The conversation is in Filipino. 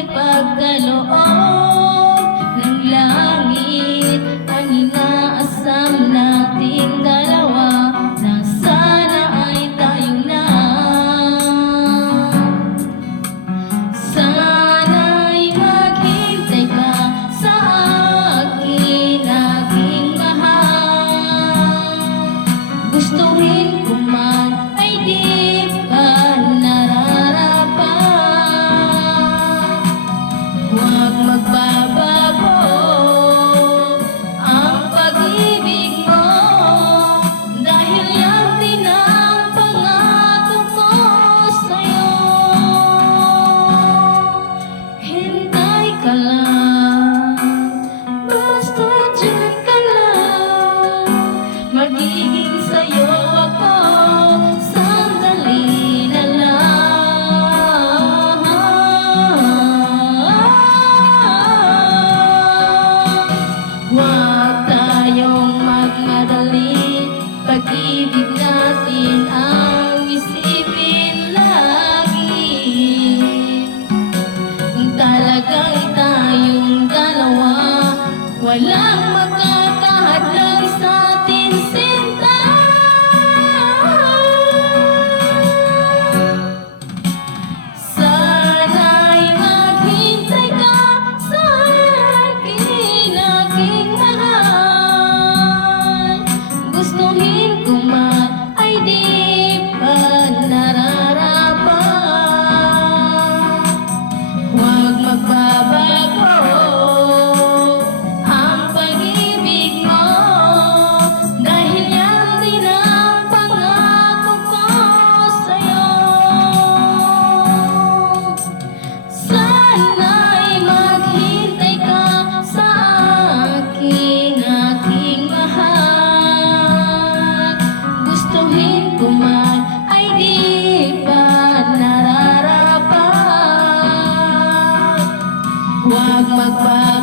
may pagkaloob ng langit. Ang inaasam nating dalawa na sana ay tayong na. Sana'y maghintay ka sa akin, aking mahal. Gustuhin ko man ay di pa nararapat. Huwag magbabago ang pag-ibig mo, dahil yan din ang pangako ko sa'yo. Hintay ka lang, basta dyan ka lang. Magiging sa'yo ako sandali na lang. Huwag tayong magmadali, pag-ibig natin ang isipin lagi. Kung talagang tayong dalawa, walang makakahadlang sa ating sinta. Sana'y maghintay ka sa akin, aking mahal. Gustuhin ko man ay di pa nararapat. Huwag magbabago ang pag-ibig mo, dahil yan din ang pangako ko sa'yo. Sana'y maghintay ka sa akin, aking mahal. Gustuhin ko man ay di pa nararapat. Huwag magbabago